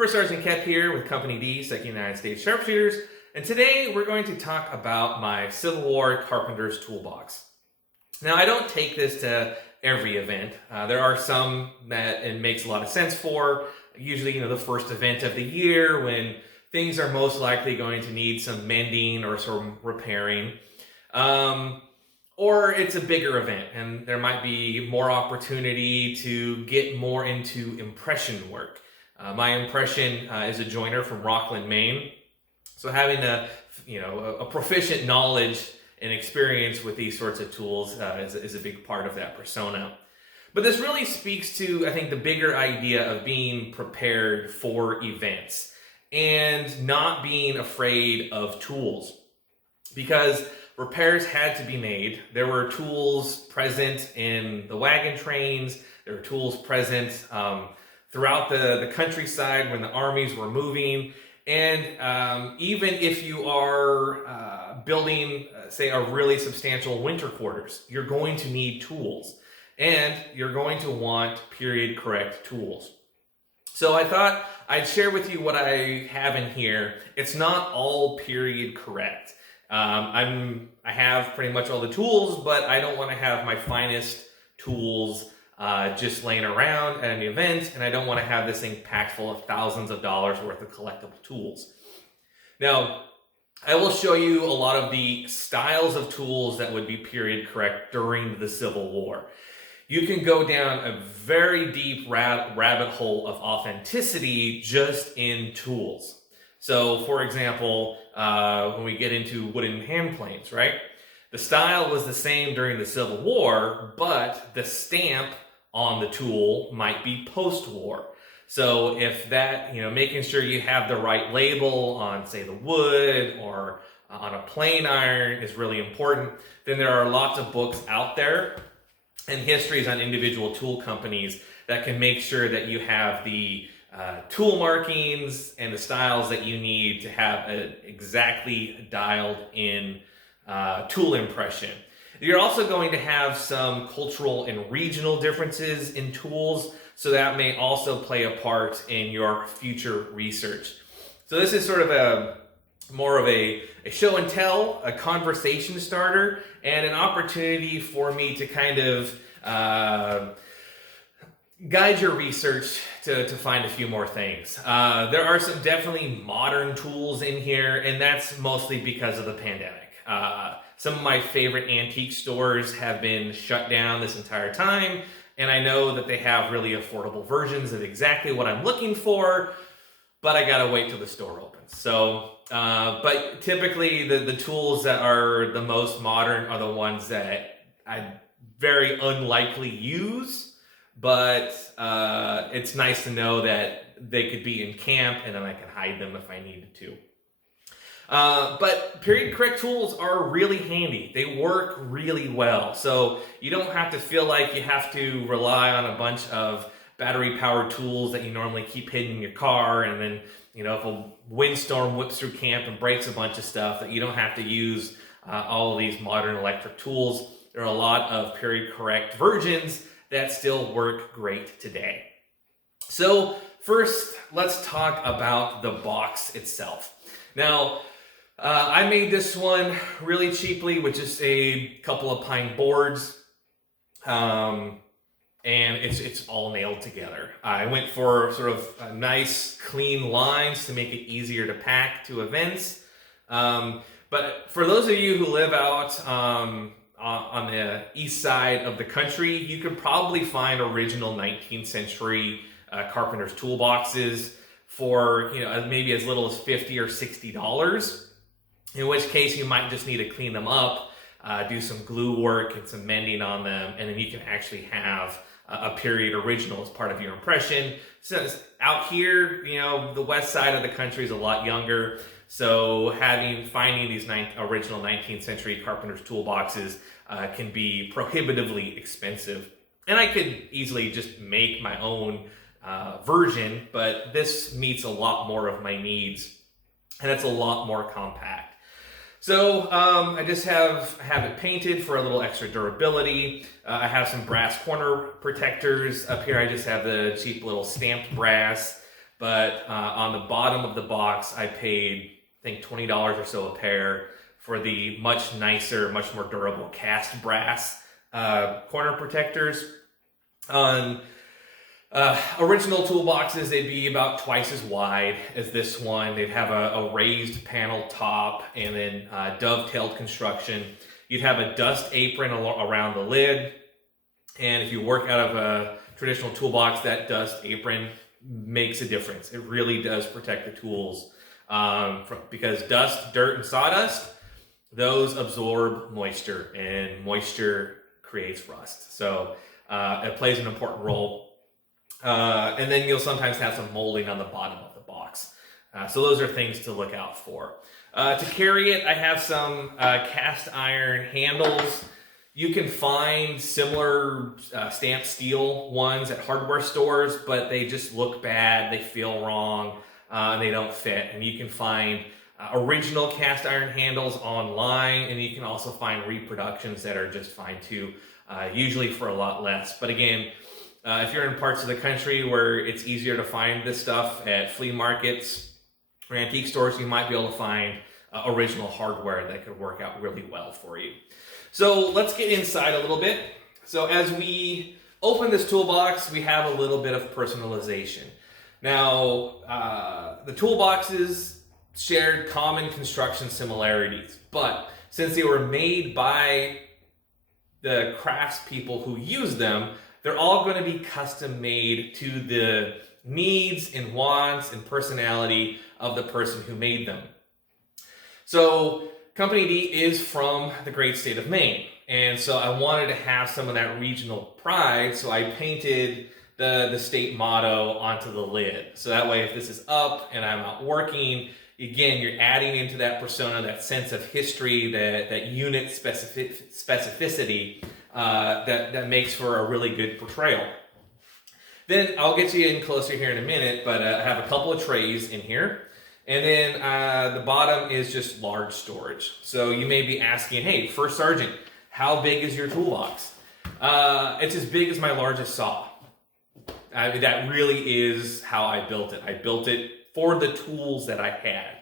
First Sergeant Kep here with Company D, 2nd United States Sharpshooters, and today we're going to talk about my Civil War Carpenter's Toolbox. Now, I don't take this to every event. There are some that it makes a lot of sense for, usually, the first event of the year when things are most likely going to need some mending or some repairing. Or it's a bigger event and there might be more opportunity to get more into impression work. My impression is a joiner from Rockland, Maine. So having a proficient knowledge and experience with these sorts of tools is a big part of that persona. But this really speaks to, I think, the bigger idea of being prepared for events and not being afraid of tools. Because repairs had to be made. There were tools present in the wagon trains. There were tools present throughout the countryside when the armies were moving. And even if you are building, say, a really substantial winter quarters, you're going to need tools. And you're going to want period correct tools. So I thought I'd share with you what I have in here. It's not all period correct. I have pretty much all the tools, but I don't want to have my finest tools just laying around at an event, and I don't want to have this thing packed full of thousands of dollars worth of collectible tools. Now, I will show you a lot of the styles of tools that would be period correct during the Civil War. You can go down a very deep rabbit hole of authenticity just in tools. So, for example, when we get into wooden hand planes, right? The style was the same during the Civil War, but the stamp on the tool might be post-war. So if that, making sure you have the right label on, say, the wood or on a plane iron is really important. Then there are lots of books out there and histories on individual tool companies that can make sure that you have the tool markings and the styles that you need to have an exactly dialed in tool impression. You're also going to have some cultural and regional differences in tools, so that may also play a part in your future research. So this is sort of more of a show and tell, a conversation starter, and an opportunity for me to kind of guide your research to find a few more things. There are some definitely modern tools in here, and that's mostly because of the pandemic. Some of my favorite antique stores have been shut down this entire time, and I know that they have really affordable versions of exactly what I'm looking for, but I gotta wait till the store opens. So, but typically the tools that are the most modern are the ones that I very unlikely use, but it's nice to know that they could be in camp and then I can hide them if I needed to. But period correct tools are really handy. They work really well. So you don't have to feel like you have to rely on a bunch of battery powered tools that you normally keep hidden in your car. And then, if a windstorm whips through camp and breaks a bunch of stuff, that you don't have to use all of these modern electric tools. There are a lot of period correct versions that still work great today. So first, let's talk about the box itself. Now, I made this one really cheaply with just a couple of pine boards, and it's all nailed together. I went for sort of nice, clean lines to make it easier to pack to events. But for those of you who live out on the east side of the country, you could probably find original 19th century carpenter's toolboxes for maybe as little as $50 or $60. In which case you might just need to clean them up, do some glue work and some mending on them, and then you can actually have a period original as part of your impression. So out here, the west side of the country is a lot younger, so finding these original 19th century carpenter's toolboxes can be prohibitively expensive. And I could easily just make my own version, but this meets a lot more of my needs, and it's a lot more compact. So I just have it painted for a little extra durability. I have some brass corner protectors up here. I just have the cheap little stamped brass. but on the bottom of the box, I paid, I think, $20 or so a pair for the much nicer, much more durable cast brass corner protectors. On original toolboxes, they'd be about twice as wide as this one. They'd have a raised panel top and then dovetailed construction. You'd have a dust apron around the lid. And if you work out of a traditional toolbox, that dust apron makes a difference. It really does protect the tools because dust, dirt, and sawdust, those absorb moisture, and moisture creates rust. So it plays an important role. And then you'll sometimes have some molding on the bottom of the box. So those are things to look out for. To carry it, I have some cast iron handles. You can find similar stamped steel ones at hardware stores, but they just look bad, they feel wrong, and they don't fit. And you can find original cast iron handles online, and you can also find reproductions that are just fine too, usually for a lot less. But again, if you're in parts of the country where it's easier to find this stuff at flea markets or antique stores, you might be able to find original hardware that could work out really well for you. So let's get inside a little bit. So as we open this toolbox, we have a little bit of personalization. Now, the toolboxes shared common construction similarities, but since they were made by the craftspeople who use them, they're all going to be custom made to the needs and wants and personality of the person who made them. So Company D is from the great state of Maine, and so I wanted to have some of that regional pride, so I painted the state motto onto the lid. So that way, if this is up and I'm out working, again, you're adding into that persona, that sense of history, that unit specificity that makes for a really good portrayal. Then I'll get you in closer here in a minute, but I have a couple of trays in here. And then the bottom is just large storage. So you may be asking, hey, First Sergeant, how big is your toolbox? It's as big as my largest saw. That really is how I built it. I built it for the tools that I had.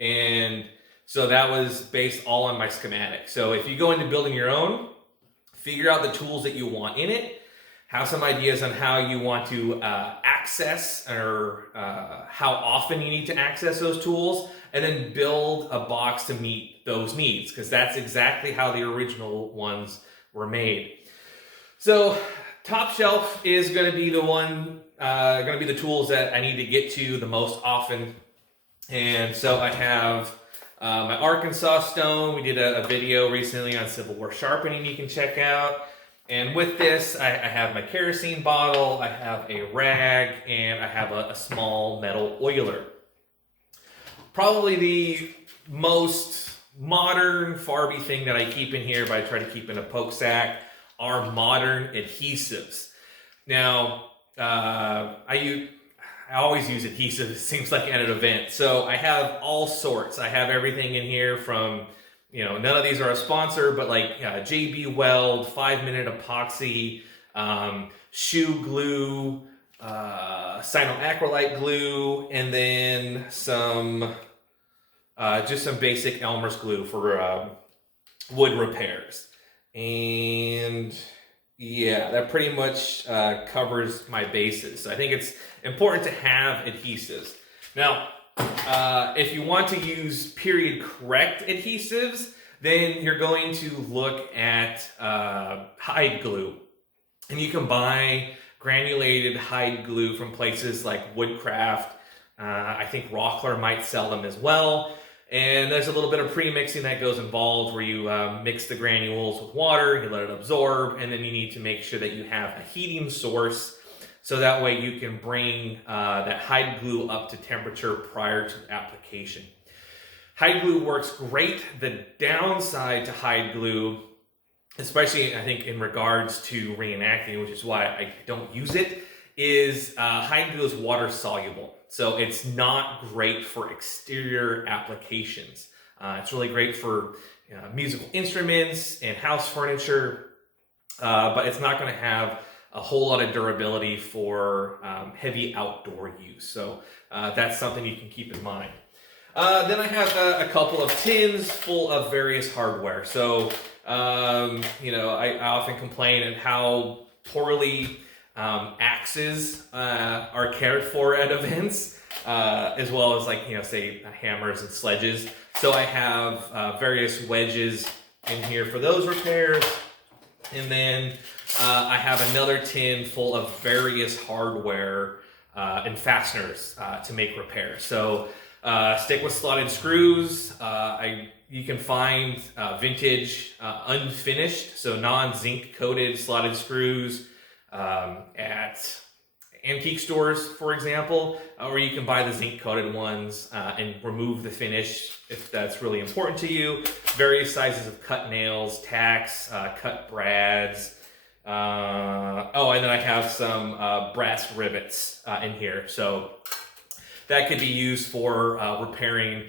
And so that was based all on my schematic. So if you go into building your own, figure out the tools that you want in it, have some ideas on how you want to access or how often you need to access those tools, and then build a box to meet those needs, because that's exactly how the original ones were made. So top shelf is going to be the one, going to be the tools that I need to get to the most often. And so I have my Arkansas stone. We did a video recently on Civil War sharpening you can check out. And with this, I have my kerosene bottle, I have a rag, and I have a small metal oiler. Probably the most modern Farby thing that I keep in here, but I try to keep in a poke sack, are modern adhesives. Now, I always use adhesives, it seems like at an event. So I have all sorts. I have everything in here from, none of these are a sponsor, but like JB Weld, 5-minute epoxy, shoe glue, cyanoacrylite glue, and then just some basic Elmer's glue for wood repairs. And yeah, that pretty much covers my bases. So I think it's important to have adhesives. Now, if you want to use period correct adhesives, then you're going to look at hide glue. And you can buy granulated hide glue from places like Woodcraft. I think Rockler might sell them as well. And there's a little bit of pre-mixing that goes involved where you mix the granules with water, you let it absorb, and then you need to make sure that you have a heating source so that way you can bring that hide glue up to temperature prior to application. Hide glue works great. The downside to hide glue, especially I think in regards to reenacting, which is why I don't use it, is hide glue is water soluble. So it's not great for exterior applications. It's really great for musical instruments and house furniture, but it's not going to have a whole lot of durability for heavy outdoor use. So that's something you can keep in mind. Then I have a couple of tins full of various hardware. So, I often complain at how poorly axes are cared for at events, as well as say hammers and sledges. So I have various wedges in here for those repairs. And then I have another tin full of various hardware and fasteners to make repairs. So stick with slotted screws. You can find vintage unfinished, so non-zinc coated slotted screws at antique stores, for example, or you can buy the zinc coated ones and remove the finish if that's really important to you. Various sizes of cut nails, tacks, cut brads. And then I have some brass rivets in here. So that could be used for repairing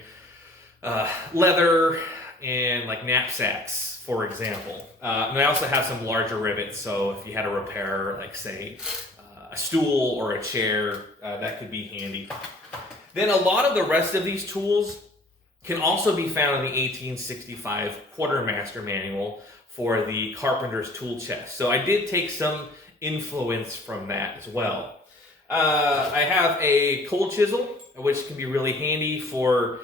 leather and like knapsacks, for example. And I also have some larger rivets, so if you had to repair, like say, a stool or a chair, that could be handy. Then a lot of the rest of these tools can also be found in the 1865 Quartermaster Manual for the carpenter's tool chest. So I did take some influence from that as well. I have a cold chisel, which can be really handy for,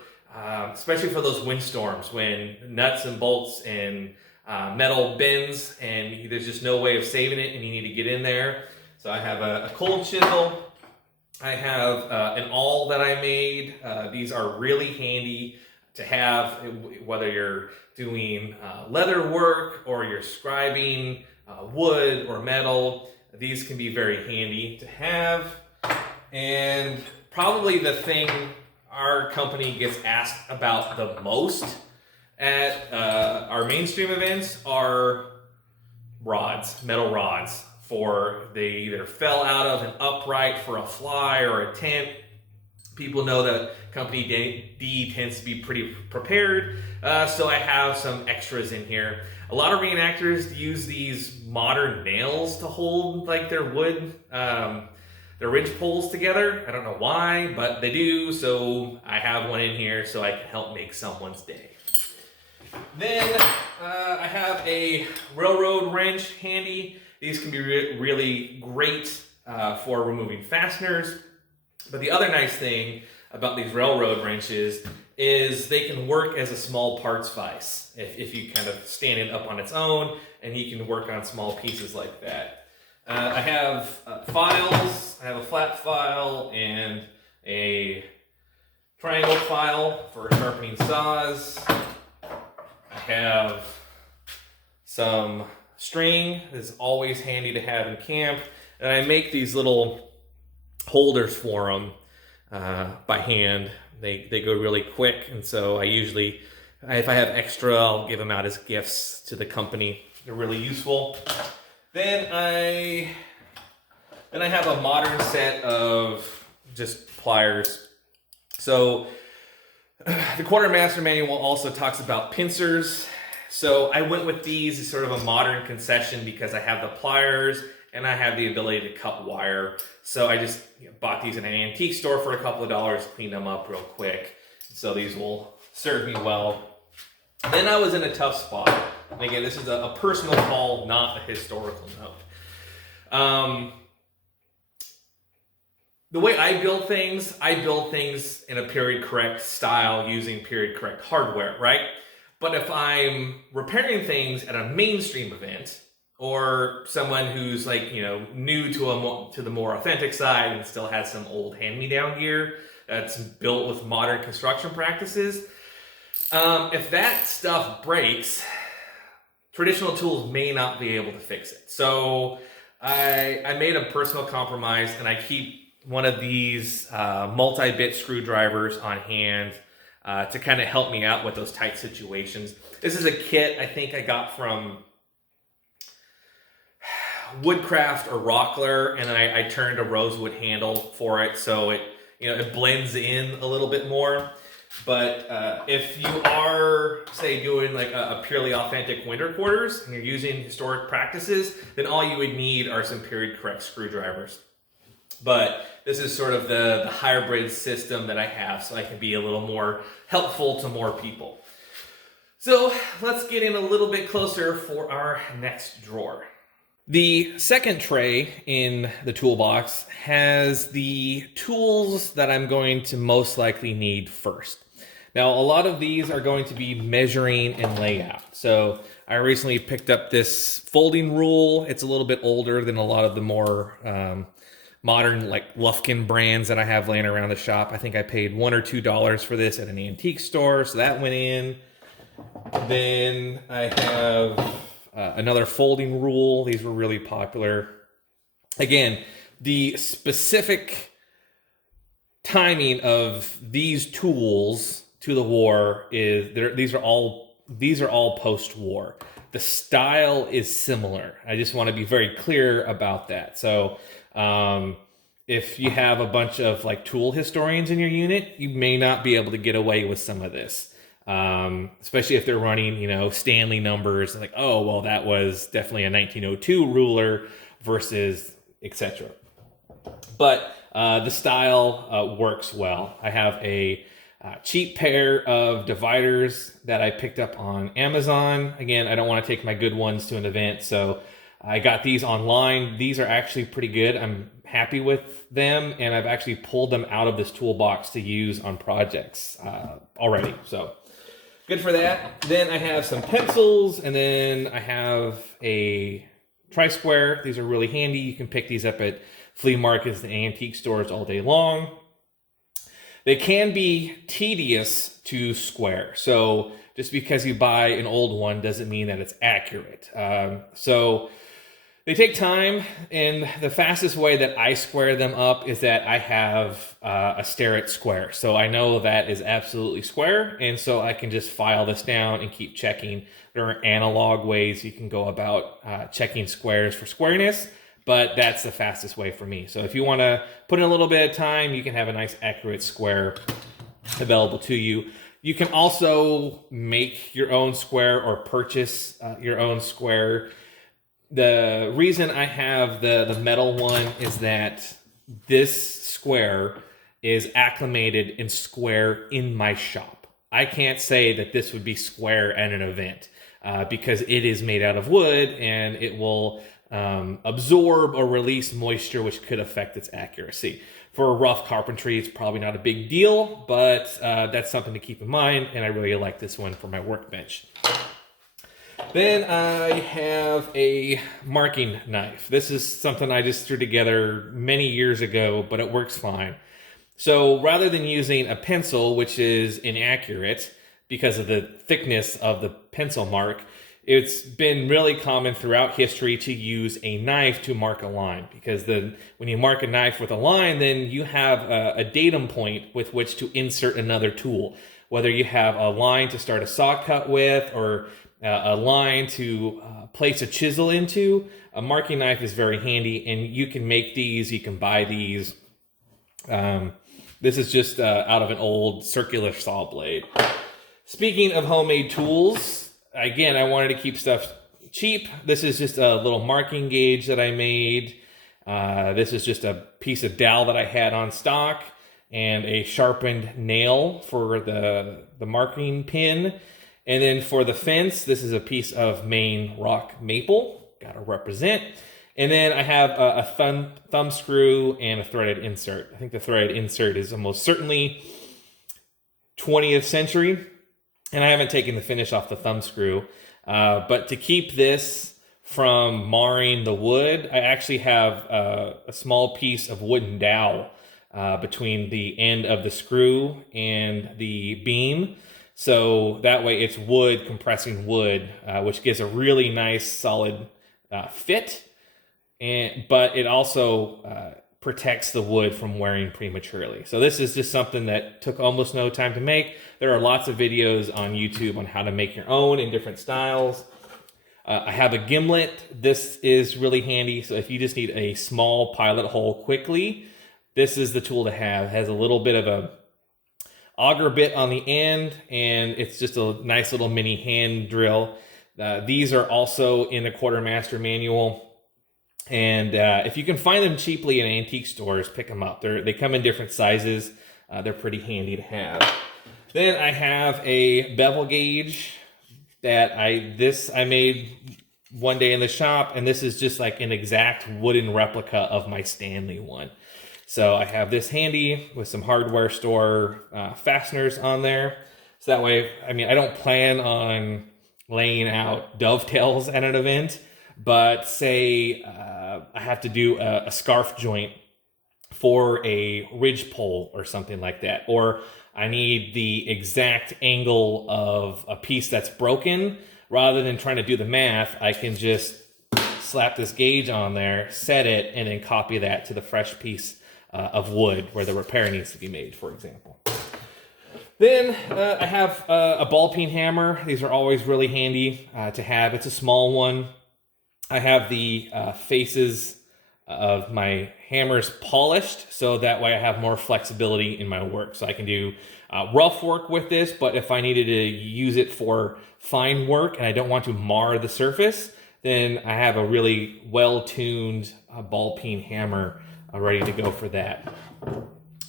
especially for those windstorms when nuts and bolts and metal bends and there's just no way of saving it and you need to get in there. So I have a cold chisel. I have an awl that I made. These are really handy to have, whether you're doing leather work or you're scribing wood or metal. These can be very handy to have. And probably the thing our company gets asked about the most at our mainstream events are rods, metal rods. They either fell out of an upright for a fly or a tent. People know that Company D tends to be pretty prepared, so I have some extras in here. A lot of reenactors use these modern nails to hold like their wood, their ridge poles together. I don't know why, but they do, so I have one in here so I can help make someone's day. Then I have a railroad wrench handy. These can be really great for removing fasteners. But the other nice thing about these railroad wrenches is they can work as a small parts vise if you kind of stand it up on its own, and you can work on small pieces like that. I have files. I have a flat file and a triangle file for sharpening saws. I have some string is always handy to have in camp, and I make these little holders for them by hand. They go really quick, and so I usually, if I have extra, I'll give them out as gifts to the company. They're really useful. Then I have a modern set of just pliers. So the Quartermaster Manual also talks about pincers. So I went with these as sort of a modern concession because I have the pliers and I have the ability to cut wire. So I just bought these in an antique store for a couple of dollars, cleaned them up real quick. So these will serve me well. Then I was in a tough spot. And again, this is a personal haul, not a historical note. The way I build things in a period correct style using period correct hardware, right? But if I'm repairing things at a mainstream event, or someone who's new to the more authentic side and still has some old hand-me-down gear that's built with modern construction practices, if that stuff breaks, traditional tools may not be able to fix it. So I made a personal compromise, and I keep one of these multi-bit screwdrivers on hand to kind of help me out with those tight situations. This is a kit I think I got from Woodcraft or Rockler, and then I turned a rosewood handle for it so it blends in a little bit more. But if you are, say, doing like a purely authentic winter quarters and you're using historic practices, then all you would need are some period correct screwdrivers. But this is sort of the hybrid system that I have, so I can be a little more helpful to more people. So let's get in a little bit closer for our next drawer. The second tray in the toolbox has the tools that I'm going to most likely need first. Now, a lot of these are going to be measuring and layout. So I recently picked up this folding rule. It's a little bit older than a lot of the more modern like Lufkin brands that I have laying around the shop. I think I paid $1 or $2 for this at an antique store, so that went in. Then I have another folding rule. These were really popular. Again, the specific timing of these tools to the war is these are all post-war. The style is similar. I just want to be very clear about that. So if you have a bunch of like tool historians in your unit, you may not be able to get away with some of this. Especially if they're running, Stanley numbers, like, oh, well, that was definitely a 1902 ruler versus etc. But the style works well. I have a cheap pair of dividers that I picked up on Amazon. Again, I don't want to take my good ones to an event, so I got these online. These are actually pretty good. I'm happy with them, and I've actually pulled them out of this toolbox to use on projects already. So good for that. Then I have some pencils, and then I have a tri-square. These are really handy. You can pick these up at flea markets and antique stores all day long. They can be tedious to square. So just because you buy an old one doesn't mean that it's accurate. So they take time, and the fastest way that I square them up is that I have a Starrett square. So I know that is absolutely square, and so I can just file this down and keep checking. There are analog ways you can go about checking squares for squareness, but that's the fastest way for me. So if you want to put in a little bit of time, you can have a nice accurate square available to you. You can also make your own square or purchase your own square. The reason I have the metal one is that this square is acclimated and square in my shop. I can't say that this would be square at an event because it is made out of wood, and it will absorb or release moisture, which could affect its accuracy. For rough carpentry, it's probably not a big deal, but that's something to keep in mind, and I really like this one for my workbench. Then I have a marking knife. This is something I just threw together many years ago, but it works fine. So rather than using a pencil, which is inaccurate because of the thickness of the pencil mark, it's been really common throughout history to use a knife to mark a line, because when you mark a knife with a line, then you have a datum point with which to insert another tool. Whether you have a line to start a saw cut with, or a line to place a chisel into, a marking knife is very handy, and you can make these, you can buy these. This is just out of an old circular saw blade. Speaking of homemade tools, again, I wanted to keep stuff cheap. This is just a little marking gauge that I made. This is just a piece of dowel that I had on stock, and a sharpened nail for the marking pin. And then for the fence, this is a piece of Maine rock maple. Gotta represent. And then I have a thumb screw and a threaded insert. I think the threaded insert is almost certainly 20th century. And I haven't taken the finish off the thumb screw. But to keep this from marring the wood, I actually have a small piece of wooden dowel between the end of the screw and the beam. So that way it's wood compressing wood, which gives a really nice solid fit. But it also protects the wood from wearing prematurely. So this is just something that took almost no time to make. There are lots of videos on YouTube on how to make your own in different styles. I have a gimlet. This is really handy. So if you just need a small pilot hole quickly, this is the tool to have. It has a little bit of auger bit on the end, and it's just a nice little mini hand drill. These are also in the Quartermaster manual. And if you can find them cheaply in antique stores, pick them up. They come in different sizes. They're pretty handy to have. Then I have a bevel gauge that I made one day in the shop, and this is just like an exact wooden replica of my Stanley one. So I have this handy with some hardware store fasteners on there. So that way, I mean, I don't plan on laying out dovetails at an event, but say I have to do a scarf joint for a ridge pole or something like that, or I need the exact angle of a piece that's broken. Rather than trying to do the math, I can just slap this gauge on there, set it, and then copy that to the fresh piece of wood where the repair needs to be made, for example. Then I have a ball peen hammer. These are always really handy to have. It's a small one. I have the faces of my hammers polished, so that way I have more flexibility in my work. So I can do rough work with this, but if I needed to use it for fine work and I don't want to mar the surface, then I have a really well-tuned ball peen hammer ready to go for that.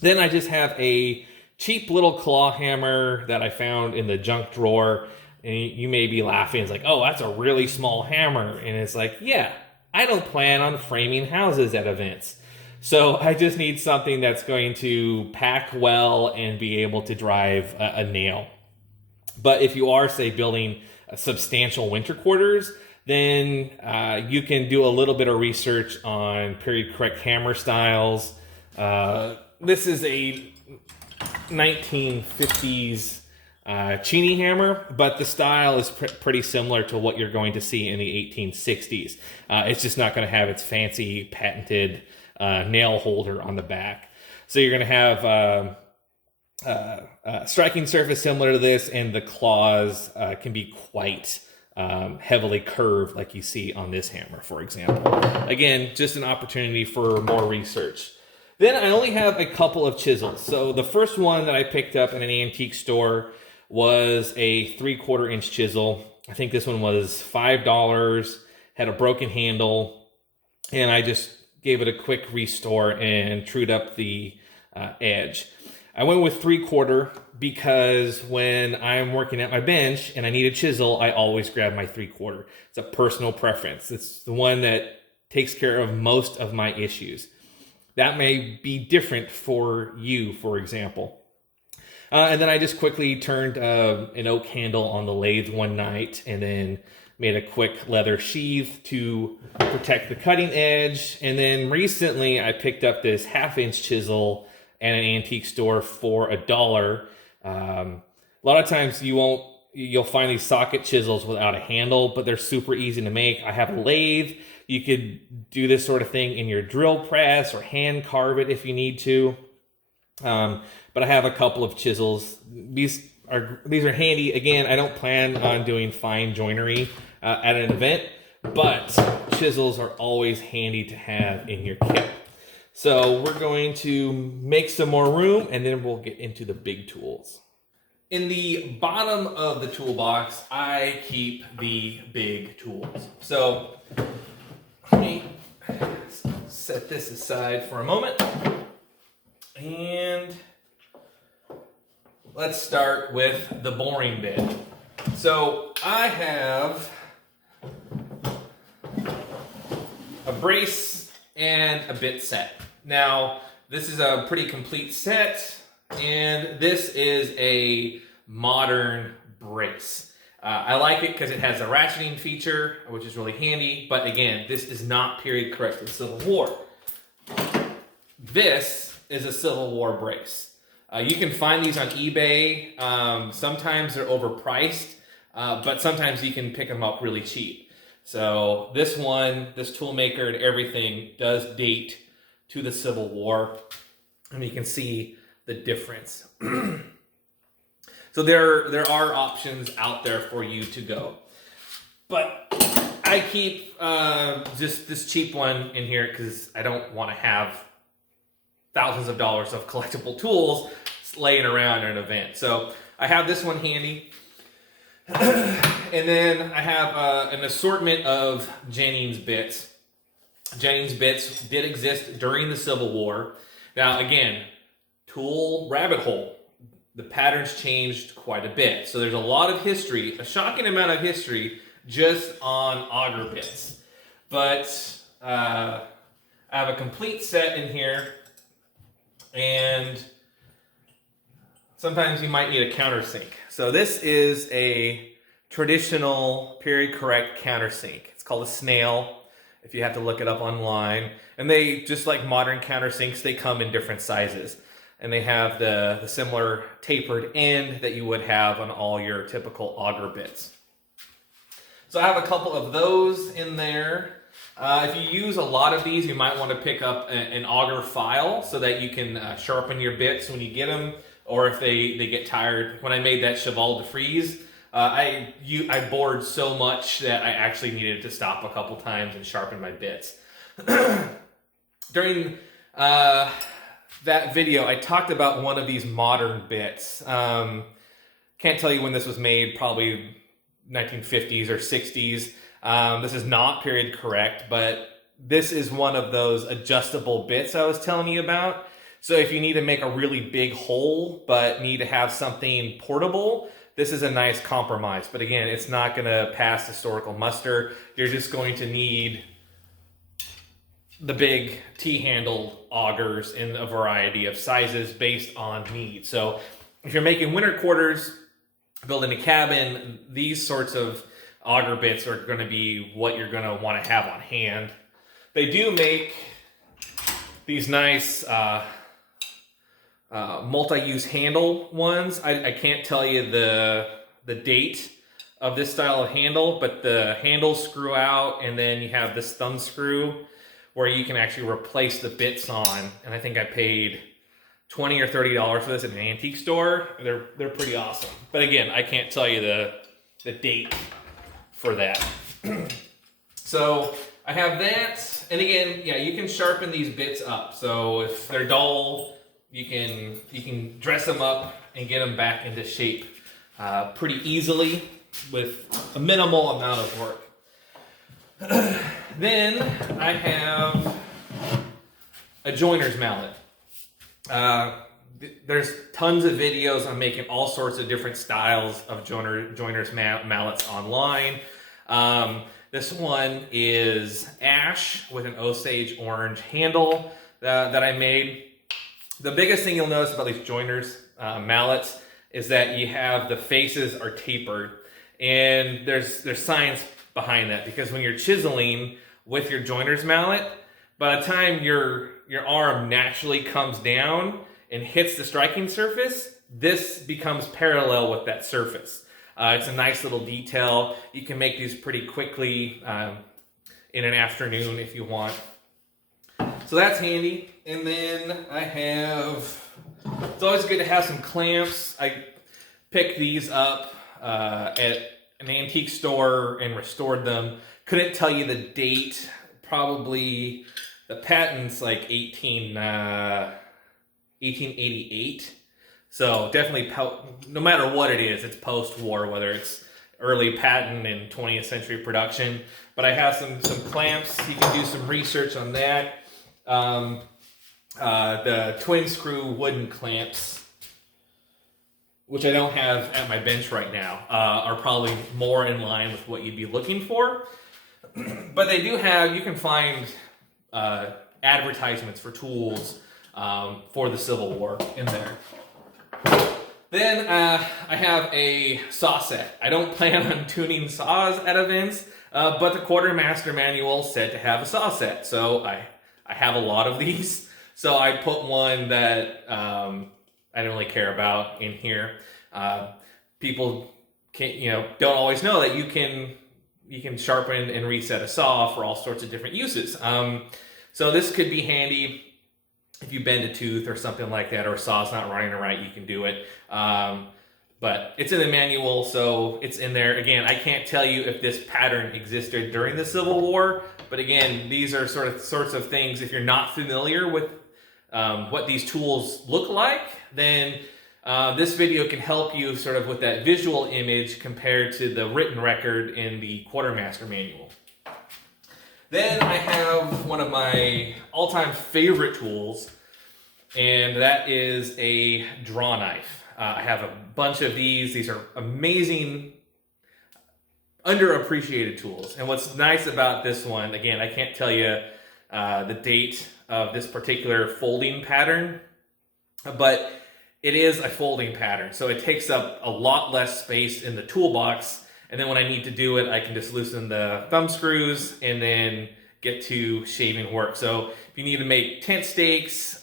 Then I just have a cheap little claw hammer that I found in the junk drawer. And you may be laughing. It's like, oh, that's a really small hammer. And it's like, yeah, I don't plan on framing houses at events. So I just need something that's going to pack well and be able to drive a nail. But if you are, say, building substantial winter quarters, then you can do a little bit of research on period correct hammer styles. This is a 1950s Cheney hammer, but the style is pretty similar to what you're going to see in the 1860s. It's just not going to have its fancy patented nail holder on the back. So you're going to have striking surface similar to this, and the claws can be quite heavily curved like you see on this hammer, for example. Again, just an opportunity for more research. Then I only have a couple of chisels. So the first one that I picked up in an antique store was a 3/4 inch chisel. I think this one was $5, had a broken handle, and I just gave it a quick restore and trued up the edge. I went with 3/4 because when I'm working at my bench and I need a chisel, I always grab my 3/4. It's a personal preference. It's the one that takes care of most of my issues. That may be different for you, for example. And then I just quickly turned an oak handle on the lathe one night and then made a quick leather sheath to protect the cutting edge. And then recently I picked up this 1/2 inch chisel at an antique store for $1. A lot of times you'll find these socket chisels without a handle, but they're super easy to make. I have a lathe. You could do this sort of thing in your drill press or hand carve it if you need to. But I have a couple of chisels. These are handy. Again, I don't plan on doing fine joinery at an event, but chisels are always handy to have in your kit. So we're going to make some more room, and then we'll get into the big tools. In the bottom of the toolbox, I keep the big tools. So let me set this aside for a moment. And let's start with the boring bit. So I have a brace and a bit set. Now, this is a pretty complete set, and this is a modern brace. I like it because it has a ratcheting feature, which is really handy, but again, this is not period corrected Civil War. This is a Civil War brace. You can find these on eBay. Sometimes they're overpriced, but sometimes you can pick them up really cheap. So this one, this tool maker and everything does date to the Civil War, and you can see the difference. So there are options out there for you to go. But I keep just this cheap one in here because I don't want to have thousands of dollars of collectible tools laying around at an event. So I have this one handy. And then I have an assortment of Jennings bits. Jennings bits did exist during the Civil War. Now again, tool rabbit hole. The patterns changed quite a bit. So there's a lot of history, a shocking amount of history just on auger bits. But I have a complete set in here, and sometimes you might need a countersink. So this is a traditional period correct countersink. It's called a snail, if you have to look it up online. And they, just like modern countersinks, they come in different sizes. And they have the similar tapered end that you would have on all your typical auger bits. So I have a couple of those in there. If you use a lot of these, you might want to pick up an auger file so that you can sharpen your bits when you get them, or if they get tired. When I made that cheval de frise, I bored so much that I actually needed to stop a couple times and sharpen my bits. During that video, I talked about one of these modern bits. Can't tell you when this was made, probably 1950s or 60s. This is not period correct, but this is one of those adjustable bits I was telling you about. So if you need to make a really big hole, but need to have something portable, this is a nice compromise. But again, it's not going to pass historical muster. You're just going to need the big T-handled augers in a variety of sizes based on need. So if you're making winter quarters, building a cabin, these sorts of auger bits are going to be what you're going to want to have on hand. They do make these nice multi-use handle ones. I can't tell you the date of this style of handle, but the handles screw out, and then you have this thumb screw where you can actually replace the bits on. And I think I paid $20 or $30 for this at an antique store. They're pretty awesome. But again, I can't tell you the date for that. So I have that, and again, yeah, you can sharpen these bits up. So if they're dull, you can dress them up and get them back into shape pretty easily with a minimal amount of work. Then I have a joiner's mallet. There's tons of videos on making all sorts of different styles of joiner's mallets online. This one is ash with an Osage orange handle that I made. The biggest thing you'll notice about these joiner's mallets is that you have the faces are tapered, and there's science behind that, because when you're chiseling with your joiner's mallet, by the time your arm naturally comes down and hits the striking surface, this becomes parallel with that surface. It's a nice little detail. You can make these pretty quickly in an afternoon if you want. So that's handy. And then I have, it's always good to have some clamps. I picked these up at an antique store and restored them. Couldn't tell you the date. Probably the patent's like 1888. So definitely, no matter what it is, it's post-war, whether it's early patent and 20th century production. But I have some clamps. You can do some research on that. The twin screw wooden clamps, which I don't have at my bench right now, are probably more in line with what you'd be looking for. But they do have, you can find advertisements for tools for the Civil War in there. Then I have a saw set. I don't plan on tuning saws at events, but the quartermaster manual said to have a saw set. So I have a lot of these. So I put one that I don't really care about in here. People don't always know that you can sharpen and reset a saw for all sorts of different uses. So this could be handy if you bend a tooth or something like that, or a saw's not running right, you can do it. But it's in the manual, so it's in there. Again, I can't tell you if this pattern existed during the Civil War, but again, these are sorts of things. If you're not familiar with what these tools look like, then This video can help you sort of with that visual image compared to the written record in the Quartermaster manual. Then I have one of my all-time favorite tools, and that is a draw knife. I have a bunch of these. These are amazing, underappreciated tools. And what's nice about this one, again, I can't tell you the date of this particular folding pattern, but it is a folding pattern. So it takes up a lot less space in the toolbox. And then when I need to do it, I can just loosen the thumb screws and then get to shaving work. So if you need to make tent stakes,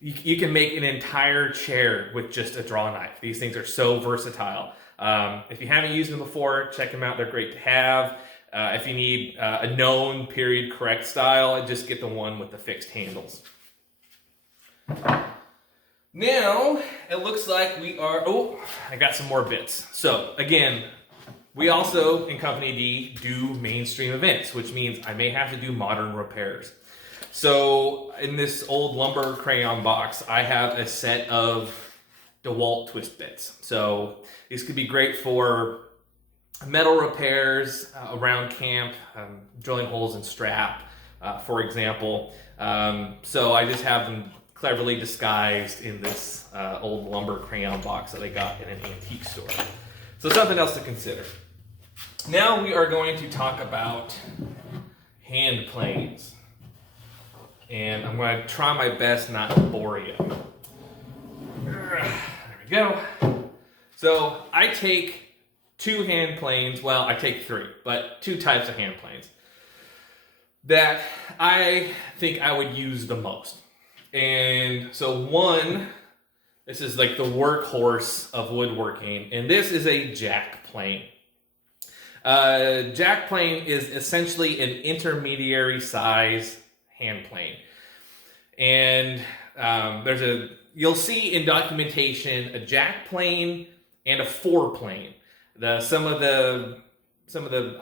you can make an entire chair with just a draw knife. These things are so versatile. If you haven't used them before, check them out. They're great to have. If you need a known period correct style, just get the one with the fixed handles. Now, it looks like we are, oh, I got some more bits. So again, we also in Company D do mainstream events, which means I may have to do modern repairs. So in this old lumber crayon box, I have a set of DeWalt twist bits. So these could be great for metal repairs around camp, drilling holes in strap, for example. So I just have them cleverly disguised in this old lumber crayon box that I got in an antique store. So something else to consider. Now we are going to talk about hand planes. And I'm going to try my best not to bore you. There we go. So I take two hand planes, well, I take three, but two types of hand planes that I think I would use the most. And so one, this is like the workhorse of woodworking, and this is a jack plane. Jack plane is essentially an intermediary size hand plane. And you'll see in documentation a jack plane and a foreplane. Some of the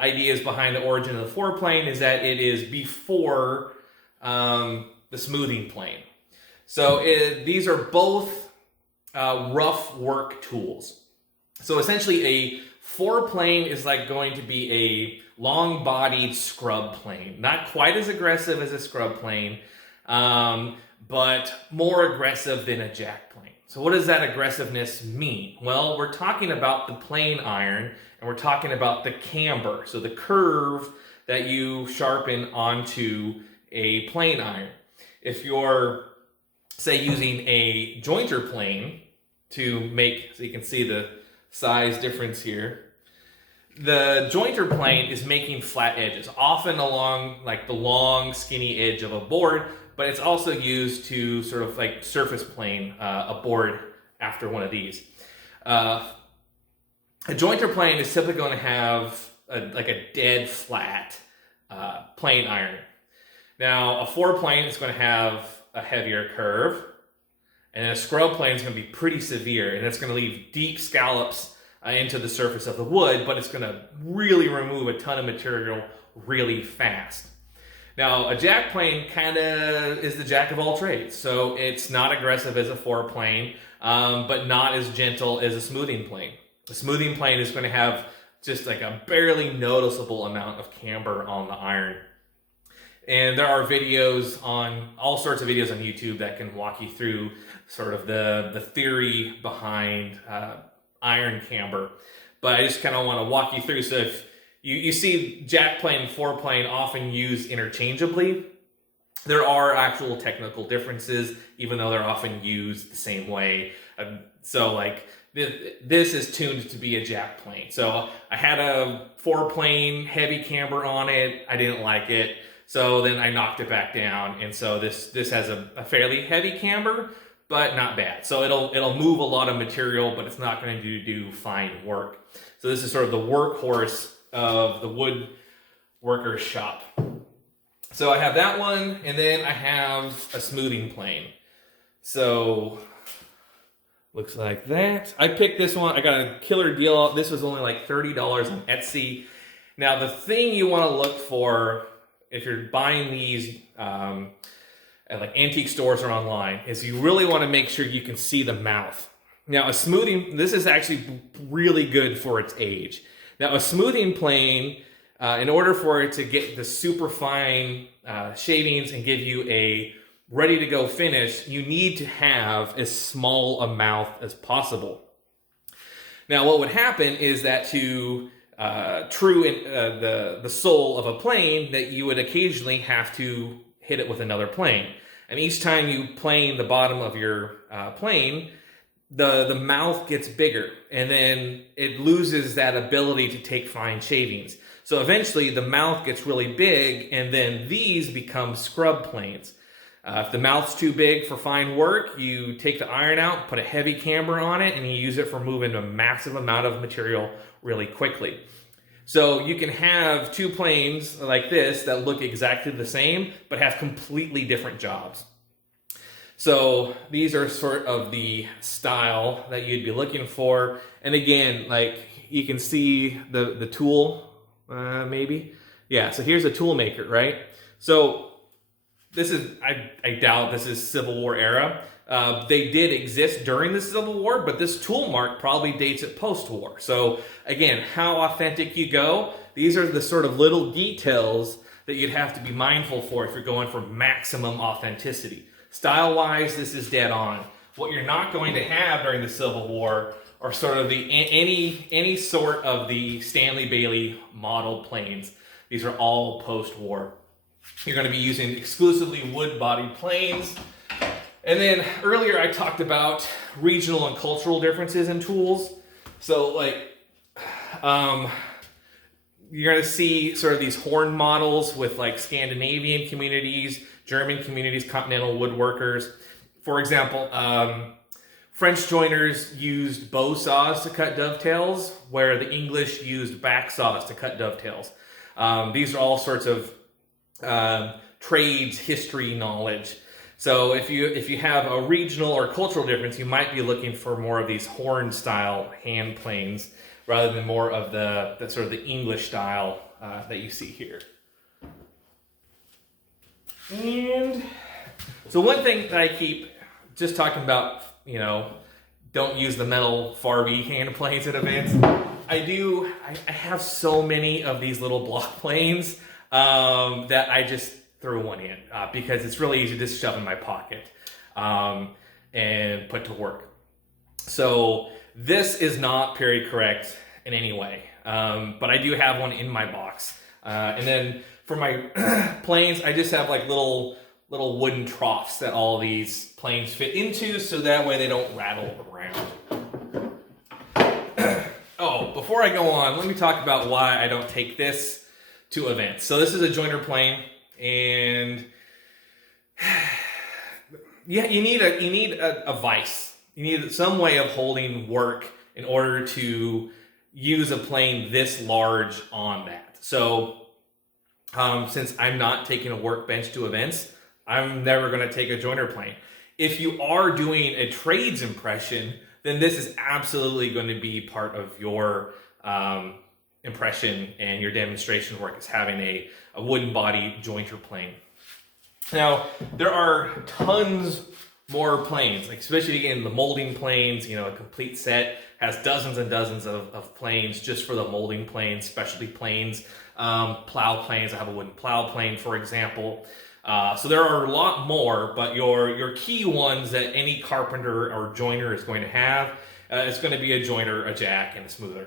ideas behind the origin of the foreplane is that it is before the smoothing plane. So these are both rough work tools. So essentially a foreplane is like going to be a long-bodied scrub plane. Not quite as aggressive as a scrub plane, but more aggressive than a jack plane. So what does that aggressiveness mean? Well, we're talking about the plane iron, and we're talking about the camber, so the curve that you sharpen onto a plane iron. If you're, say, using a jointer plane to make, so you can see the size difference here, the jointer plane is making flat edges, often along like the long skinny edge of a board, but it's also used to sort of like surface plane a board after one of these. A jointer plane is typically going to have like a dead flat plane iron. Now a foreplane is going to have a heavier curve, and then a scrub plane is going to be pretty severe, and it's going to leave deep scallops into the surface of the wood, but it's going to really remove a ton of material really fast. Now, a jack plane kind of is the jack of all trades, so it's not aggressive as a foreplane, but not as gentle as a smoothing plane. A smoothing plane is going to have just like a barely noticeable amount of camber on the iron. And there are videos on, all sorts of videos on YouTube that can walk you through sort of the theory behind iron camber. But I just kind of want to walk you through. So if you see jack plane and foreplane often used interchangeably, there are actual technical differences, even though they're often used the same way. So like this is tuned to be a jack plane. So I had a foreplane heavy camber on it. I didn't like it. So then I knocked it back down. And so this has a fairly heavy camber, but not bad. So it'll move a lot of material, but it's not going to do fine work. So this is sort of the workhorse of the woodworker's shop. So I have that one, and then I have a smoothing plane. So looks like that. I picked this one. I got a killer deal. This was only like $30 on Etsy. Now the thing you want to look for if you're buying these at like antique stores or online, is you really want to make sure you can see the mouth. Now a smoothing, this is actually really good for its age. Now a smoothing plane, in order for it to get the super fine shavings and give you a ready to go finish, you need to have as small a mouth as possible. Now what would happen is that to true the sole of a plane, that you would occasionally have to hit it with another plane. And each time you plane the bottom of your plane, the mouth gets bigger, and then it loses that ability to take fine shavings. So eventually the mouth gets really big, and then these become scrub planes. If the mouth's too big for fine work, you take the iron out, put a heavy camber on it, and you use it for moving a massive amount of material really quickly. So you can have two planes like this that look exactly the same, but have completely different jobs. So these are sort of the style that you'd be looking for. And again, like you can see the tool, maybe. Yeah, so here's a tool maker, right? So this is, I doubt this is Civil War era. They did exist during the Civil War, but this tool mark probably dates it post-war. So again, how authentic you go, these are the sort of little details that you'd have to be mindful for if you're going for maximum authenticity. Style-wise, this is dead on. What you're not going to have during the Civil War are sort of any sort of the Stanley Bailey model planes. These are all post-war. You're going to be using exclusively wood-bodied planes. And then earlier I talked about regional and cultural differences in tools. So like, you're going to see sort of these horn models with like Scandinavian communities, German communities, continental woodworkers. For example, French joiners used bow saws to cut dovetails, where the English used back saws to cut dovetails. These are all sorts of trades history knowledge. So if you have a regional or cultural difference, you might be looking for more of these horn style hand planes rather than more of the sort of the English style that you see here. And so one thing that I keep just talking about, you know, don't use the metal Farby hand planes at events. I have so many of these little block planes that I just threw one in because it's really easy to just shove in my pocket and put to work. So this is not period correct in any way, but I do have one in my box. And then for my planes, I just have like little wooden troughs that all these planes fit into, so that way they don't rattle around. Oh, before I go on, let me talk about why I don't take this to events. So this is a joiner plane, and yeah, you need a vise. You need some way of holding work in order to use a plane this large on that. So since I'm not taking a workbench to events, I'm never going to take a joiner plane. If you are doing a trades impression, then this is absolutely going to be part of your impression and your demonstration work, is having a wooden body jointer plane. Now, there are tons more planes, like especially in the molding planes. You know, a complete set has dozens and dozens of planes just for the molding planes, specialty planes, plow planes. I have a wooden plow plane, for example. So there are a lot more, but your key ones that any carpenter or joiner is going to have is going to be a joiner, a jack, and a smoother.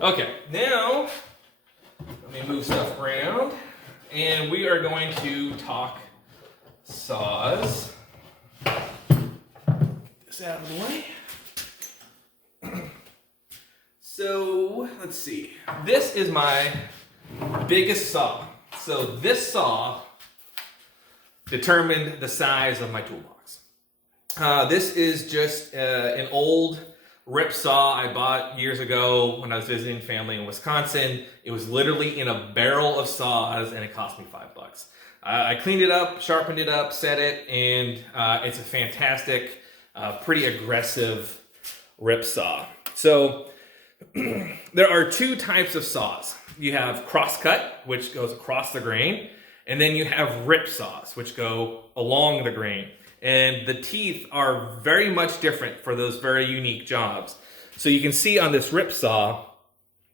Okay, now let me move stuff around, and we are going to talk saws. Get this out of the way. So let's see. This is my biggest saw. So this saw determined the size of my toolbox. This is just an old rip saw I bought years ago when I was visiting family in Wisconsin. It was literally in a barrel of saws, and it cost me $5. I cleaned it up, sharpened it up, set it, and it's a fantastic, pretty aggressive rip saw. So there are two types of saws. You have crosscut, which goes across the grain, and then you have rip saws, which go along the grain. And the teeth are very much different for those very unique jobs. So you can see on this rip saw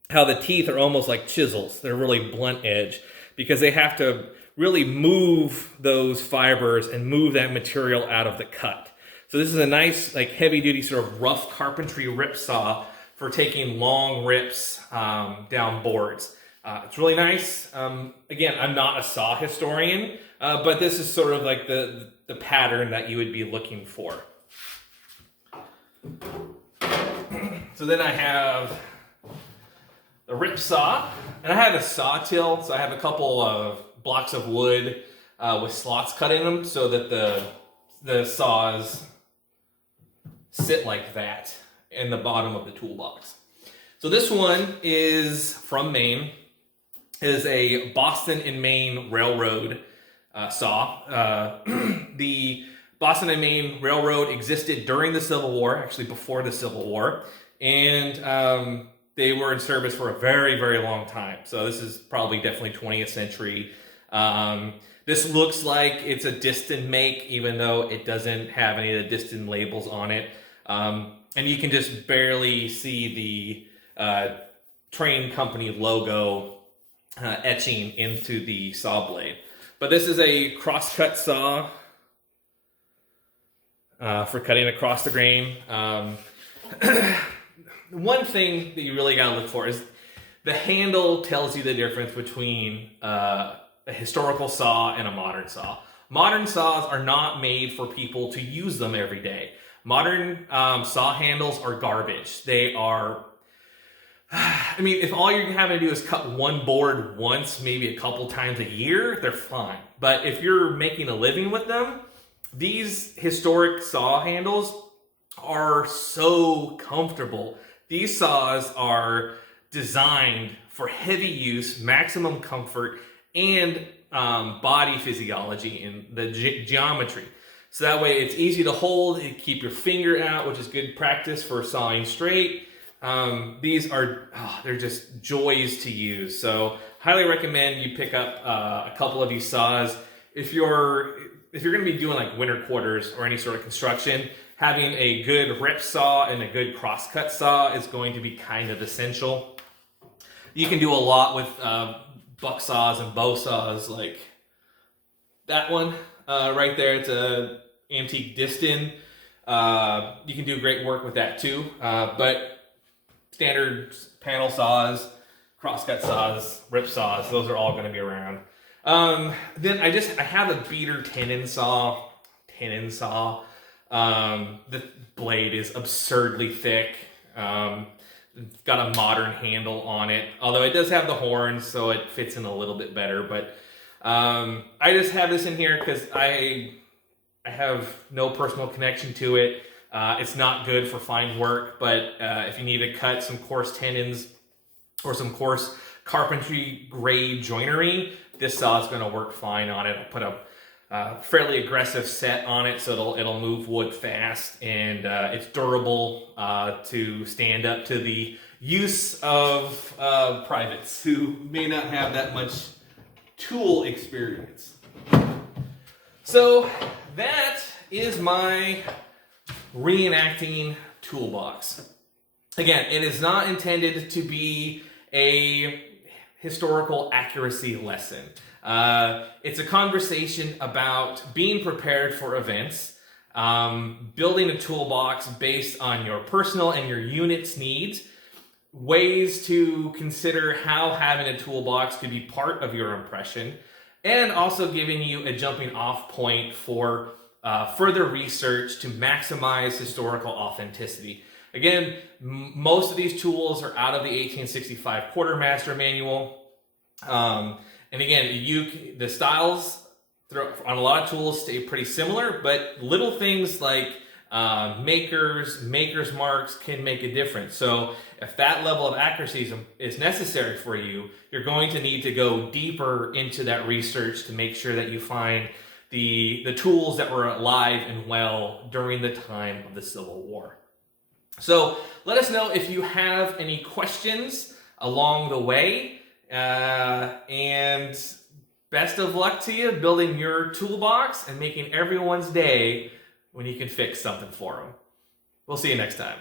how the teeth are almost like chisels. They're really blunt edge because they have to really move those fibers and move that material out of the cut. So this is a nice, like, heavy duty sort of rough carpentry rip saw for taking long rips down boards. It's really nice. Again, I'm not a saw historian, but this is sort of like the pattern that you would be looking for. So then I have the rip saw, and I have a saw till, so I have a couple of blocks of wood with slots cut in them so that the saws sit like that in the bottom of the toolbox. So this one is from Maine. It is a Boston and Maine Railroad saw. The Boston and Maine Railroad existed during the Civil War, actually before the Civil War, and they were in service for a very, very long time. So this is probably definitely 20th century. This looks like it's a Distin make, even though it doesn't have any of the Distin labels on it. And you can just barely see the train company logo etching into the saw blade. But this is a crosscut saw for cutting across the grain. One thing that you really gotta look for is the handle tells you the difference between a historical saw and a modern saw. Modern saws are not made for people to use them every day. Modern saw handles are garbage. They are, I mean, if all you're having to do is cut one board once, maybe a couple times a year, they're fine. But if you're making a living with them, these historic saw handles are so comfortable. These saws are designed for heavy use, maximum comfort, and body physiology and the geometry. So that way it's easy to hold and keep your finger out, which is good practice for sawing straight. These are, they're just joys to use. So highly recommend you pick up a couple of these saws. If you're going to be doing like winter quarters or any sort of construction, having a good rip saw and a good crosscut saw is going to be kind of essential. You can do a lot with buck saws and bow saws, like that one right there. It's a antique Distin. You can do great work with that too. But standard panel saws, crosscut saws, rip saws, those are all going to be around. Then I have a beater tenon saw. The blade is absurdly thick. It's got a modern handle on it, although it does have the horns, so it fits in a little bit better. But I just have this in here because I have no personal connection to it. It's not good for fine work, but if you need to cut some coarse tenons or some coarse carpentry grade joinery, this saw is going to work fine on it. I'll put a fairly aggressive set on it so it'll move wood fast, and it's durable to stand up to the use of privates who may not have that much tool experience. So that is my reenacting toolbox. Again, it is not intended to be a historical accuracy lesson. It's a conversation about being prepared for events, building a toolbox based on your personal and your unit's needs, ways to consider how having a toolbox could be part of your impression, and also giving you a jumping off point for further research to maximize historical authenticity. Again, most of these tools are out of the 1865 Quartermaster Manual. And again, the styles on a lot of tools stay pretty similar, but little things like maker's marks can make a difference. So if that level of accuracy is necessary for you, you're going to need to go deeper into that research to make sure that you find the tools that were alive and well during the time of the Civil War. So let us know if you have any questions along the way. And best of luck to you building your toolbox and making everyone's day when you can fix something for them. We'll see you next time.